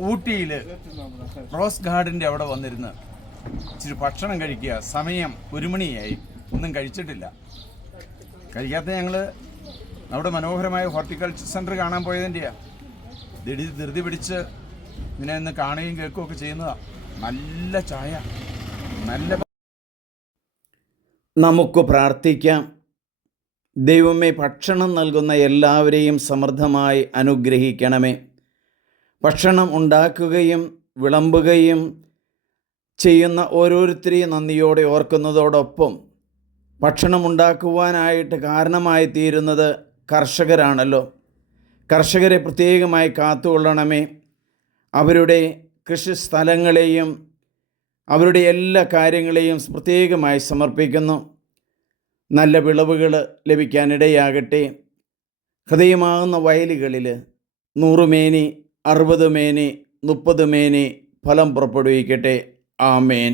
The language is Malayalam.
ഊട്ടിയിൽ റോസ് ഗാർഡന്റെ അവിടെ വന്നിരുന്ന് ഇച്ചിരി ഭക്ഷണം കഴിക്കുക. സമയം ഒരു മണിയായി. ഒന്നും കഴിച്ചിട്ടില്ല. കഴിക്കാത്ത ഞങ്ങൾ അവിടെ മനോഹരമായ ഹോർട്ടിക്കൾച്ചർ സെന്റർ കാണാൻ പോയതിന്റെയാണ് ധൃതി ധൃതി പിടിച്ച് ഇങ്ങനെ ഒന്ന് കാണുകയും കേൾക്കുകയും ഒക്കെ ചെയ്യുന്നതാണ് നല്ല ചായ. നല്ല നമുക്ക് പ്രാർത്ഥിക്കാം. ദൈവമേ ഭക്ഷണം നൽകുന്ന എല്ലാവരെയും സമൃദ്ധമായി അനുഗ്രഹിക്കണമേ. ഭക്ഷണം ഉണ്ടാക്കുകയും വിളമ്പുകയും ചെയ്യുന്ന ഓരോരുത്തരെയും നന്ദിയോടെ ഓർക്കുന്നതോടൊപ്പം ഭക്ഷണം ഉണ്ടാക്കുവാനായിട്ട് കാരണമായി തീരുന്നത് കർഷകരാണല്ലോ. കർഷകരെ പ്രത്യേകമായി കാത്തുകൊള്ളണമേ. അവരുടെ കൃഷി സ്ഥലങ്ങളെയും അവരുടെ എല്ലാ കാര്യങ്ങളെയും പ്രത്യേകമായി സമർപ്പിക്കുന്നു. നല്ല വിളവുകൾ ലഭിക്കാനിടയാകട്ടെ. ഹൃദയമാകുന്ന വയലുകളിൽ നൂറ് മേനി അറുപത് മേനി മുപ്പത് മേനി ഫലം പുറപ്പെടുവിക്കട്ടെ. ആമേൻ.